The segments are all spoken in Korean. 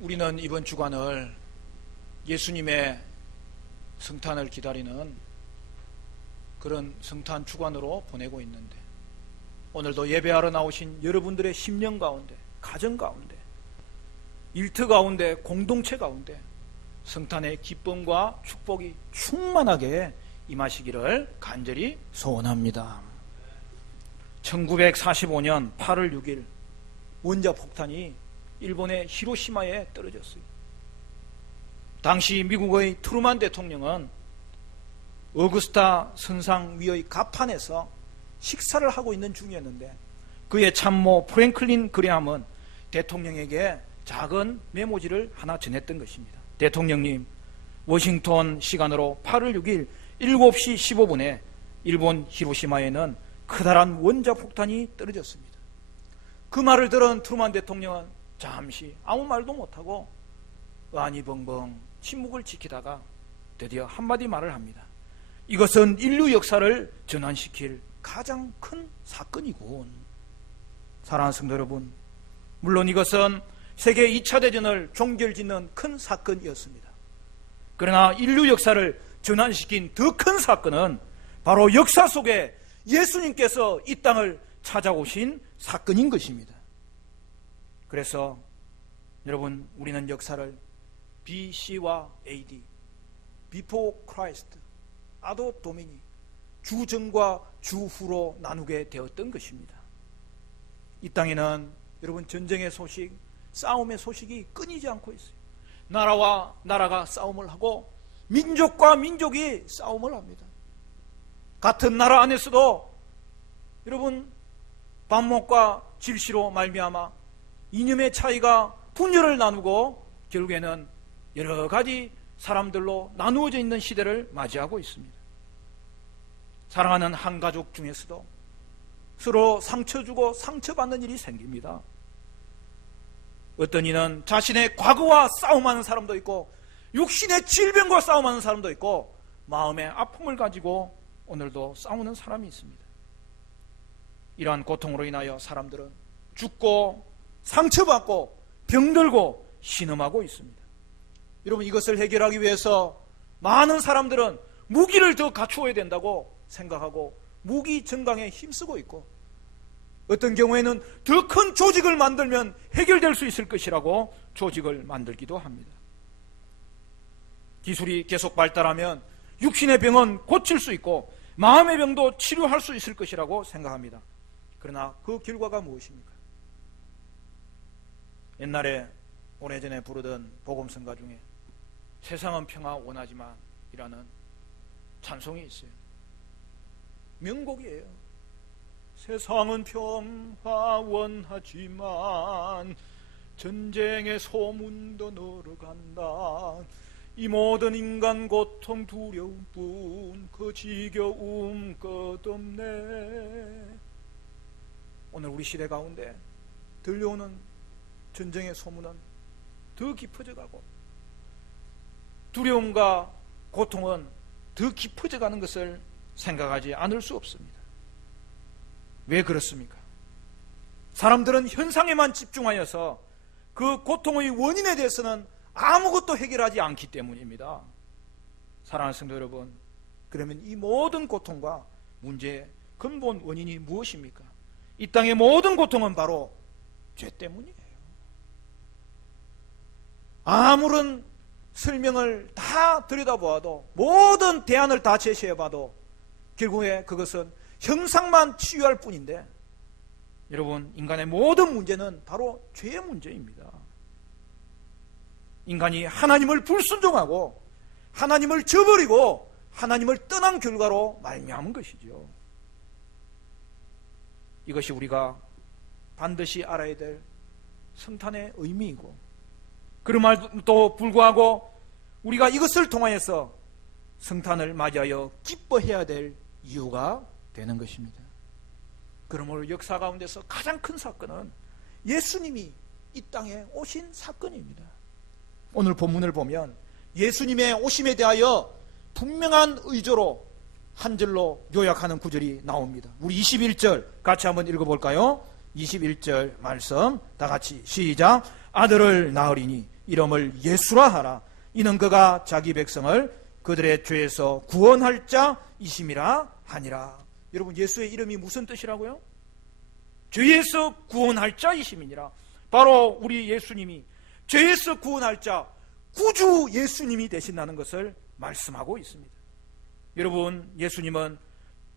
우리는 이번 주간을 예수님의 성탄을 기다리는 그런 성탄 주간으로 보내고 있는데, 오늘도 예배하러 나오신 여러분들의 심령 가운데, 가정 가운데, 일터 가운데, 공동체 가운데 성탄의 기쁨과 축복이 충만하게 임하시기를 간절히 소원합니다. 1945년 8월 6일 원자폭탄이 일본의 히로시마에 떨어졌어요. 당시 미국의 트루만 대통령은 어구스타 선상위의 갑판에서 식사를 하고 있는 중이었는데, 그의 참모 프랭클린 그레함은 대통령에게 작은 메모지를 하나 전했던 것입니다. 대통령님, 워싱턴 시간으로 8월 6일 7시 15분에 일본 히로시마에는 커다란 원자폭탄이 떨어졌습니다. 그 말을 들은 트루만 대통령은 잠시 아무 말도 못하고 아니벙벙 침묵을 지키다가 드디어 한마디 말을 합니다. 이것은 인류 역사를 전환시킬 가장 큰 사건이군. 사랑하는 성도 여러분, 물론 이것은 세계 2차 대전을 종결짓는 큰 사건이었습니다. 그러나 인류 역사를 전환시킨 더 큰 사건은 바로 역사 속에 예수님께서 이 땅을 찾아오신 사건인 것입니다. 그래서 여러분, 우리는 역사를 BC와 AD, Before Christ, 아도 도미니, 주전과 주후로 나누게 되었던 것입니다. 이 땅에는 여러분, 전쟁의 소식, 싸움의 소식이 끊이지 않고 있어요. 나라와 나라가 싸움을 하고 민족과 민족이 싸움을 합니다. 같은 나라 안에서도 여러분, 반목과 질시로 말미암아 이념의 차이가 분열을 나누고 결국에는 여러 가지 사람들로 나누어져 있는 시대를 맞이하고 있습니다. 사랑하는 한 가족 중에서도 서로 상처 주고 상처받는 일이 생깁니다. 어떤 이는 자신의 과거와 싸움하는 사람도 있고, 육신의 질병과 싸움하는 사람도 있고, 마음의 아픔을 가지고 오늘도 싸우는 사람이 있습니다. 이러한 고통으로 인하여 사람들은 죽고 상처받고 병들고 신음하고 있습니다. 여러분, 이것을 해결하기 위해서 많은 사람들은 무기를 더 갖추어야 된다고 생각하고 무기 증강에 힘쓰고 있고, 어떤 경우에는 더 큰 조직을 만들면 해결될 수 있을 것이라고 조직을 만들기도 합니다. 기술이 계속 발달하면 육신의 병은 고칠 수 있고 마음의 병도 치료할 수 있을 것이라고 생각합니다. 그러나 그 결과가 무엇입니까? 옛날에 오래전에 부르던 복음성가 중에 세상은 평화 원하지만 이라는 찬송이 있어요. 명곡이에요. 세상은 평화 원하지만 전쟁의 소문도 늘어간다. 이 모든 인간 고통 두려움뿐 그 지겨움 끝없네. 오늘 우리 시대 가운데 들려오는 전쟁의 소문은 더 깊어져 가고 두려움과 고통은 더 깊어져 가는 것을 생각하지 않을 수 없습니다. 왜 그렇습니까? 사람들은 현상에만 집중하여서 그 고통의 원인에 대해서는 아무것도 해결하지 않기 때문입니다. 사랑하는 성도 여러분, 그러면 이 모든 고통과 문제의 근본 원인이 무엇입니까? 이 땅의 모든 고통은 바로 죄 때문이에요. 아무런 설명을 다 들여다보아도, 모든 대안을 다 제시해봐도 결국에 그것은 형상만 치유할 뿐인데, 여러분, 인간의 모든 문제는 바로 죄의 문제입니다. 인간이 하나님을 불순종하고 하나님을 저버리고 하나님을 떠난 결과로 말미암은 것이죠. 이것이 우리가 반드시 알아야 될 성탄의 의미이고, 그럼에도 불구하고 우리가 이것을 통하여서 성탄을 맞이하여 기뻐해야 될 이유가 되는 것입니다. 그러므로 역사 가운데서 가장 큰 사건은 예수님이 이 땅에 오신 사건입니다. 오늘 본문을 보면 예수님의 오심에 대하여 분명한 의조로 한 절로 요약하는 구절이 나옵니다. 우리 21절 같이 한번 읽어볼까요? 21절 말씀 다 같이 시작. 아들을 낳으리니 이름을 예수라 하라. 이는 그가 자기 백성을 그들의 죄에서 구원할 자이심이라 하니라. 여러분, 예수의 이름이 무슨 뜻이라고요? 죄에서 구원할 자이심이니라. 바로 우리 예수님이 죄에서 구원할 자, 구주 예수님이 되신다는 것을 말씀하고 있습니다. 여러분, 예수님은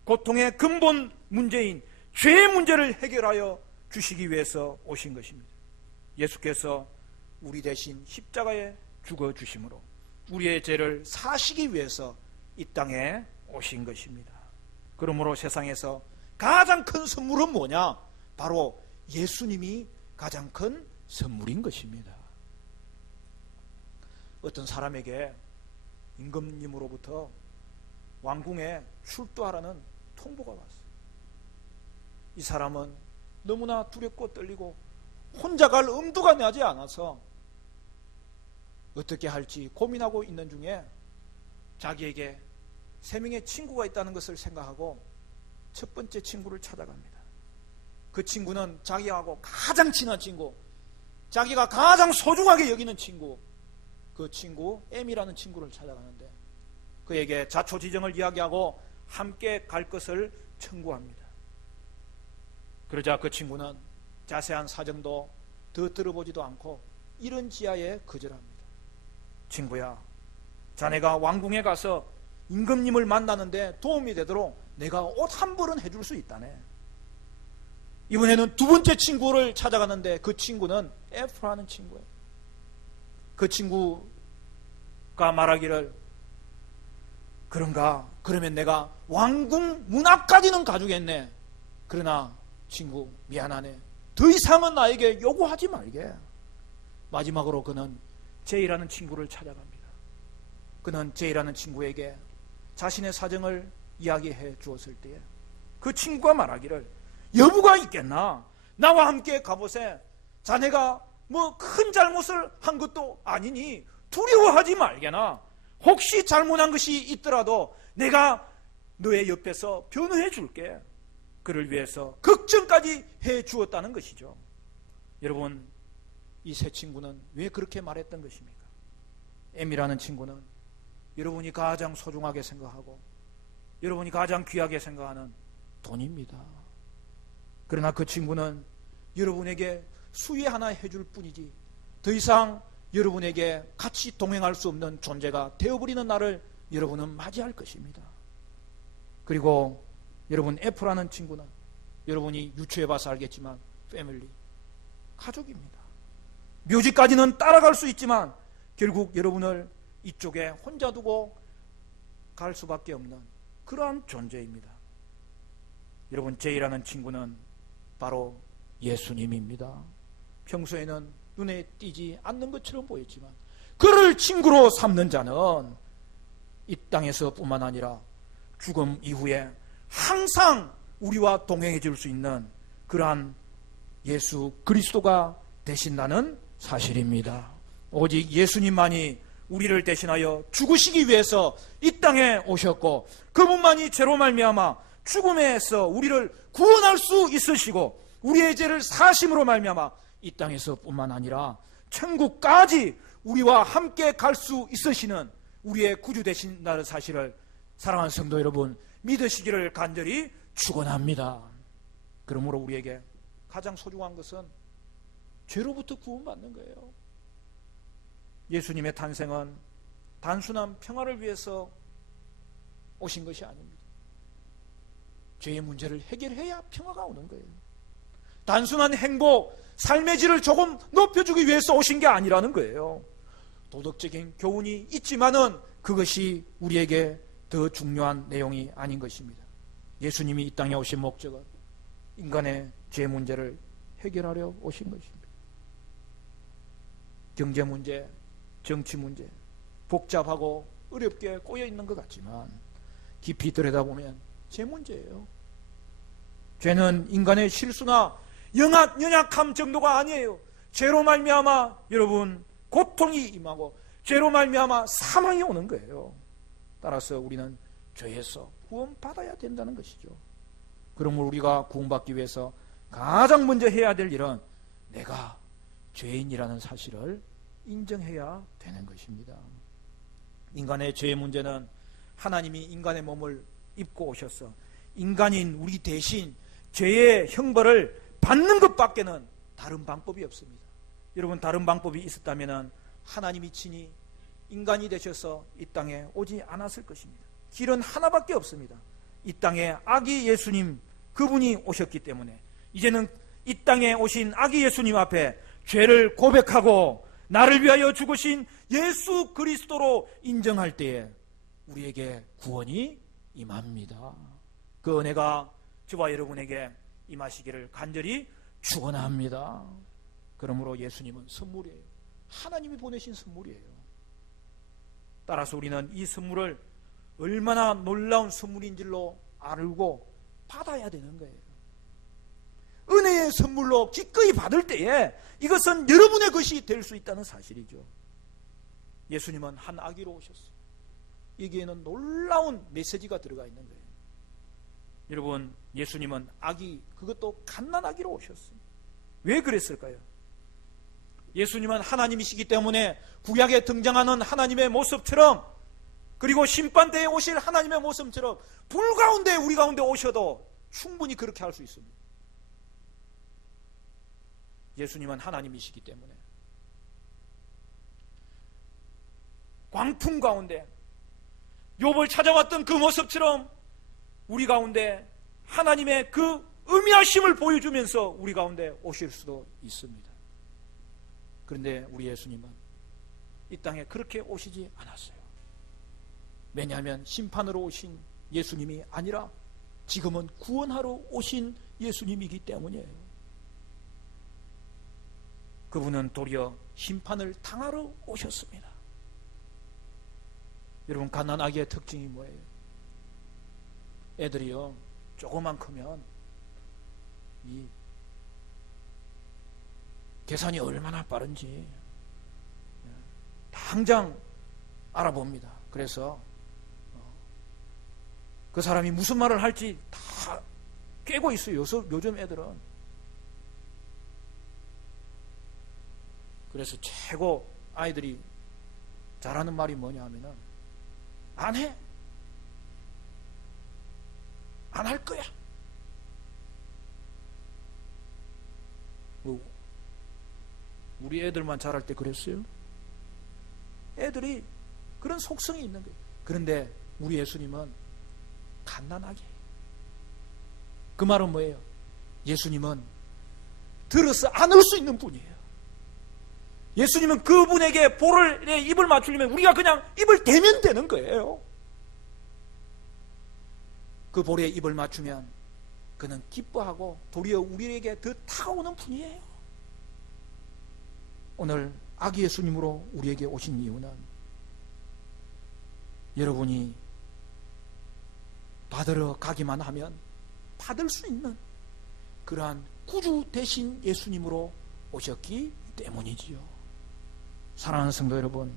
고통의 근본 문제인 죄의 문제를 해결하여 주시기 위해서 오신 것입니다. 예수께서 우리 대신 십자가에 죽어주심으로 우리의 죄를 사시기 위해서 이 땅에 오신 것입니다. 그러므로 세상에서 가장 큰 선물은 뭐냐? 바로 예수님이 가장 큰 선물인 것입니다. 어떤 사람에게 임금님으로부터 왕궁에 출두하라는 통보가 왔어요. 이 사람은 너무나 두렵고 떨리고 혼자 갈 엄두가 나지 않아서 어떻게 할지 고민하고 있는 중에 자기에게 3명의 친구가 있다는 것을 생각하고 첫 번째 친구를 찾아갑니다. 그 친구는 자기하고 가장 친한 친구, 자기가 가장 소중하게 여기는 친구, 그 친구 M이라는 친구를 찾아가는데 그에게 자초지정을 이야기하고 함께 갈 것을 청구합니다. 그러자 그 친구는 자세한 사정도 더 들어보지도 않고 이런 지하에 거절합니다. 친구야, 자네가 왕궁에 가서 임금님을 만나는데 도움이 되도록 내가 옷 한 벌은 해줄 수 있다네. 이번에는 두 번째 친구를 찾아가는데 그 친구는 F라는 친구예요. 그 친구가 말하기를, 그런가? 그러면 내가 왕궁 문 앞까지는 가주겠네. 그러나 친구 미안하네. 더 이상은 나에게 요구하지 말게. 마지막으로 그는 제이라는 친구를 찾아갑니다. 그는 제이라는 친구에게 자신의 사정을 이야기해 주었을 때에 그 친구가 말하기를, 여부가 있겠나? 나와 함께 가보세. 자네가 뭐 큰 잘못을 한 것도 아니니 두려워하지 말게나. 혹시 잘못한 것이 있더라도 내가 너의 옆에서 변호해 줄게. 그를 위해서 걱정까지 해 주었다는 것이죠. 여러분, 이 세 친구는 왜 그렇게 말했던 것입니까? M이라는 친구는 여러분이 가장 소중하게 생각하고 여러분이 가장 귀하게 생각하는 돈입니다. 그러나 그 친구는 여러분에게 수위 하나 해줄 뿐이지 더 이상 여러분에게 같이 동행할 수 없는 존재가 되어버리는 날을 여러분은 맞이할 것입니다. 그리고 여러분 F라는 친구는 여러분이 유추해봐서 알겠지만 패밀리, 가족입니다. 묘지까지는 따라갈 수 있지만 결국 여러분을 이쪽에 혼자 두고 갈 수밖에 없는 그러한 존재입니다. 여러분, J라는 친구는 바로 예수님입니다. 평소에는 눈에 띄지 않는 것처럼 보였지만 그를 친구로 삼는 자는 이 땅에서 뿐만 아니라 죽음 이후에 항상 우리와 동행해 줄 수 있는 그러한 예수 그리스도가 되신다는 사실입니다. 오직 예수님만이 우리를 대신하여 죽으시기 위해서 이 땅에 오셨고 그분만이 죄로 말미암아 죽음에서 우리를 구원할 수 있으시고 우리의 죄를 사심으로 말미암아 이 땅에서 뿐만 아니라 천국까지 우리와 함께 갈 수 있으시는 우리의 구주 되신다는 사실을 사랑하는 성도 여러분 믿으시기를 간절히 축원합니다. 그러므로 우리에게 가장 소중한 것은 죄로부터 구원받는 거예요. 예수님의 탄생은 단순한 평화를 위해서 오신 것이 아닙니다. 죄의 문제를 해결해야 평화가 오는 거예요. 단순한 행복, 삶의 질을 조금 높여주기 위해서 오신 게 아니라는 거예요. 도덕적인 교훈이 있지만은 그것이 우리에게 더 중요한 내용이 아닌 것입니다. 예수님이 이 땅에 오신 목적은 인간의 죄 문제를 해결하려 오신 것입니다. 경제 문제, 정치 문제, 복잡하고 어렵게 꼬여 있는 것 같지만 깊이 들여다보면 죄 문제예요. 죄는 인간의 실수나 연약함 정도가 아니에요. 죄로 말미암아 여러분 고통이 임하고 죄로 말미암아 사망이 오는 거예요. 따라서 우리는 죄에서 구원받아야 된다는 것이죠. 그러므로 우리가 구원받기 위해서 가장 먼저 해야 될 일은 내가 죄인이라는 사실을 인정해야 되는 것입니다. 인간의 죄의 문제는 하나님이 인간의 몸을 입고 오셔서 인간인 우리 대신 죄의 형벌을 받는 것밖에는 다른 방법이 없습니다. 여러분, 다른 방법이 있었다면 하나님이 친히 인간이 되셔서 이 땅에 오지 않았을 것입니다. 길은 하나밖에 없습니다. 이 땅에 아기 예수님, 그분이 오셨기 때문에 이제는 이 땅에 오신 아기 예수님 앞에 죄를 고백하고 나를 위하여 죽으신 예수 그리스도로 인정할 때에 우리에게 구원이 임합니다. 그 은혜가 저와 여러분에게 임하시기를 간절히 축원합니다. 그러므로 예수님은 선물이에요. 하나님이 보내신 선물이에요. 따라서 우리는 이 선물을 얼마나 놀라운 선물인 줄로 알고 받아야 되는 거예요. 은혜의 선물로 기꺼이 받을 때에 이것은 여러분의 것이 될 수 있다는 사실이죠. 예수님은 한 아기로 오셨어요. 여기에는 놀라운 메시지가 들어가 있는 거예요. 여러분, 예수님은 아기, 그것도 갓난아기로 오셨어요. 왜 그랬을까요? 예수님은 하나님이시기 때문에 구약에 등장하는 하나님의 모습처럼, 그리고 심판대에 오실 하나님의 모습처럼 불 가운데 우리 가운데 오셔도 충분히 그렇게 할 수 있습니다. 예수님은 하나님이시기 때문에 광풍 가운데 욥을 찾아왔던 그 모습처럼 우리 가운데 하나님의 그 의미하심을 보여주면서 우리 가운데 오실 수도 있습니다. 그런데 우리 예수님은 이 땅에 그렇게 오시지 않았어요. 왜냐하면 심판으로 오신 예수님이 아니라 지금은 구원하러 오신 예수님이기 때문이에요. 그분은 도리어 심판을 당하러 오셨습니다. 여러분, 갓난아기의 특징이 뭐예요? 애들이요, 조금만 크면 이 계산이 얼마나 빠른지 당장 알아봅니다. 그래서 그 사람이 무슨 말을 할지 다 꿰고 있어요. 요즘 애들은. 그래서 최고 아이들이 잘하는 말이 뭐냐 하면은 안 해. 안 할 거야. 우리 애들만 잘할 때 그랬어요? 애들이 그런 속성이 있는 거예요. 그런데 우리 예수님은 갓난아기. 그 말은 뭐예요? 예수님은 들어서 안을 수 있는 분이에요. 예수님은 그분에게 볼에 입을 맞추려면 우리가 그냥 입을 대면 되는 거예요. 그 볼에 입을 맞추면 그는 기뻐하고 도리어 우리에게 더 다가오는 분이에요. 오늘 아기 예수님으로 우리에게 오신 이유는 여러분이 받으러 가기만 하면 받을 수 있는 그러한 구주 되신 예수님으로 오셨기 때문이지요. 사랑하는 성도 여러분,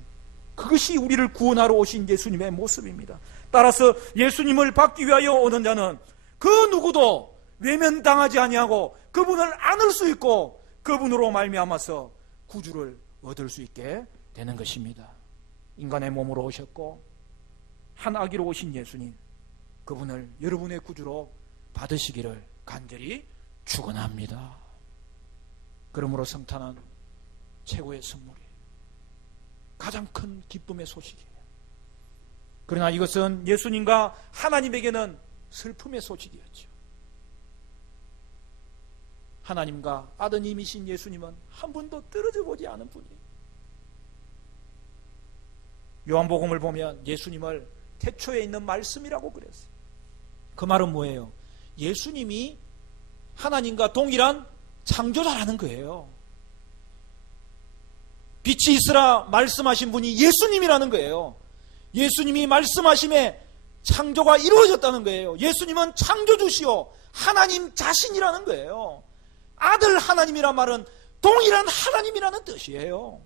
그것이 우리를 구원하러 오신 예수님의 모습입니다. 따라서 예수님을 받기 위하여 오는 자는 그 누구도 외면당하지 아니하고 그분을 안을 수 있고 그분으로 말미암아서 구주를 얻을 수 있게 되는 것입니다. 인간의 몸으로 오셨고 한 아기로 오신 예수님, 그분을 여러분의 구주로 받으시기를 간절히 축원합니다. 그러므로 성탄은 최고의 선물이에요. 가장 큰 기쁨의 소식이에요. 그러나 이것은 예수님과 하나님에게는 슬픔의 소식이었죠. 하나님과 아드님이신 예수님은 한 번도 떨어져 보지 않은 분이에요. 요한복음을 보면 예수님을 태초에 있는 말씀이라고 그랬어요. 그 말은 뭐예요? 예수님이 하나님과 동일한 창조자라는 거예요. 빛이 있으라 말씀하신 분이 예수님이라는 거예요. 예수님이 말씀하심에 창조가 이루어졌다는 거예요. 예수님은 창조주시오 하나님 자신이라는 거예요. 아들 하나님이란 말은 동일한 하나님이라는 뜻이에요.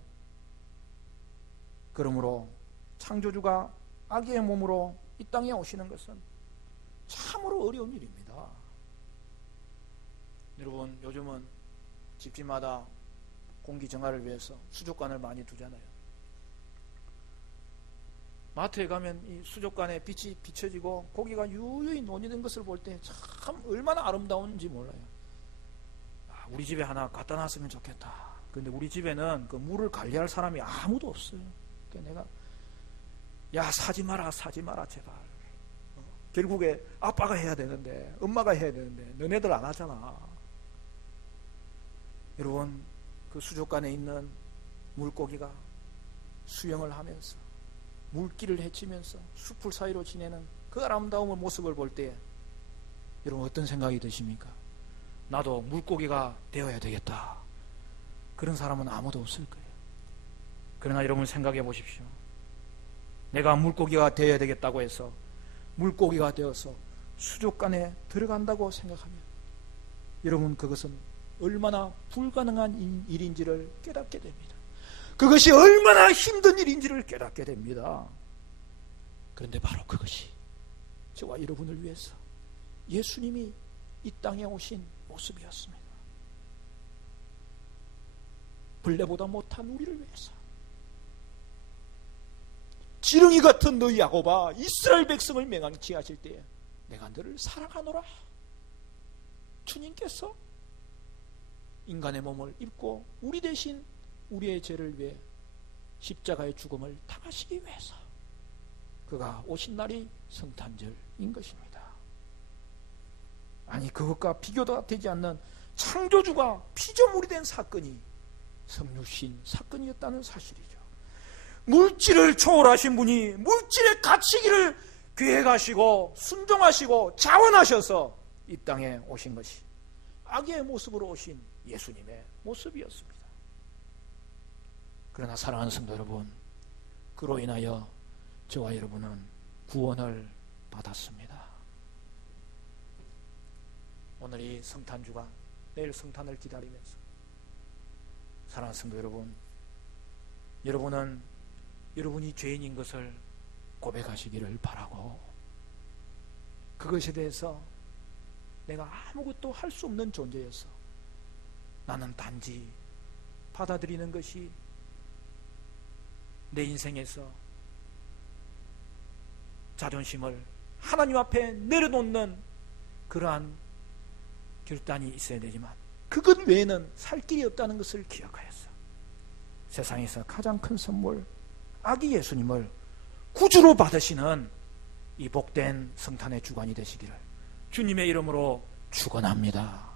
그러므로 창조주가 아기의 몸으로 이 땅에 오시는 것은 참으로 어려운 일입니다. 여러분, 요즘은 집집마다 공기 정화를 위해서 수족관을 많이 두잖아요. 마트에 가면 이 수족관에 빛이 비춰지고 고기가 유유히 논이된 것을 볼 때 참 얼마나 아름다운지 몰라요. 우리 집에 하나 갖다 놨으면 좋겠다. 그런데 우리 집에는 그 물을 관리할 사람이 아무도 없어요. 그러니까 내가 야 사지 마라 제발. 결국에 아빠가 해야 되는데 엄마가 해야 되는데 너네들 안 하잖아. 여러분 그 수족관에 있는 물고기가 수영을 하면서 물기를 헤치면서 숲을 사이로 지내는 그 아름다운 모습을 볼 때 여러분 어떤 생각이 드십니까? 나도 물고기가 되어야 되겠다. 그런 사람은 아무도 없을 거예요. 그러나 여러분 생각해 보십시오. 내가 물고기가 되어야 되겠다고 해서 물고기가 되어서 수족관에 들어간다고 생각하면 여러분 그것은 얼마나 불가능한 일인지를 깨닫게 됩니다. 그것이 얼마나 힘든 일인지를 깨닫게 됩니다. 그런데 바로 그것이 저와 여러분을 위해서 예수님이 이 땅에 오신 모습이었습니다. 벌레보다 못한 우리를 위해서. 지렁이 같은 너희 야곱아, 이스라엘 백성을 맹랑치 하실 때에 내가 너를 사랑하노라. 주님께서 인간의 몸을 입고 우리 대신 우리의 죄를 위해 십자가의 죽음을 당하시기 위해서 그가 오신 날이 성탄절인 것입니다. 아니 그것과 비교가 되지 않는 창조주가 피조물이 된 사건이 성육신 사건이었다는 사실이죠. 물질을 초월하신 분이 물질에 갇히기를 계획하시고 순종하시고 자원하셔서 이 땅에 오신 것이 아기의 모습으로 오신 예수님의 모습이었습니다. 그러나 사랑하는 성도 여러분, 그로 인하여 저와 여러분은 구원을 받았습니다. 오늘 이 성탄주가 내일 성탄을 기다리면서 사랑하는 성도 여러분, 여러분은 여러분이 죄인인 것을 고백하시기를 바라고 그것에 대해서 내가 아무것도 할 수 없는 존재여서 나는 단지 받아들이는 것이 내 인생에서 자존심을 하나님 앞에 내려놓는 그러한 결단이 있어야 되지만 그것 외에는 살 길이 없다는 것을 기억하였어. 세상에서 가장 큰 선물 아기 예수님을 구주로 받으시는 이 복된 성탄의 주관이 되시기를 주님의 이름으로 축원합니다.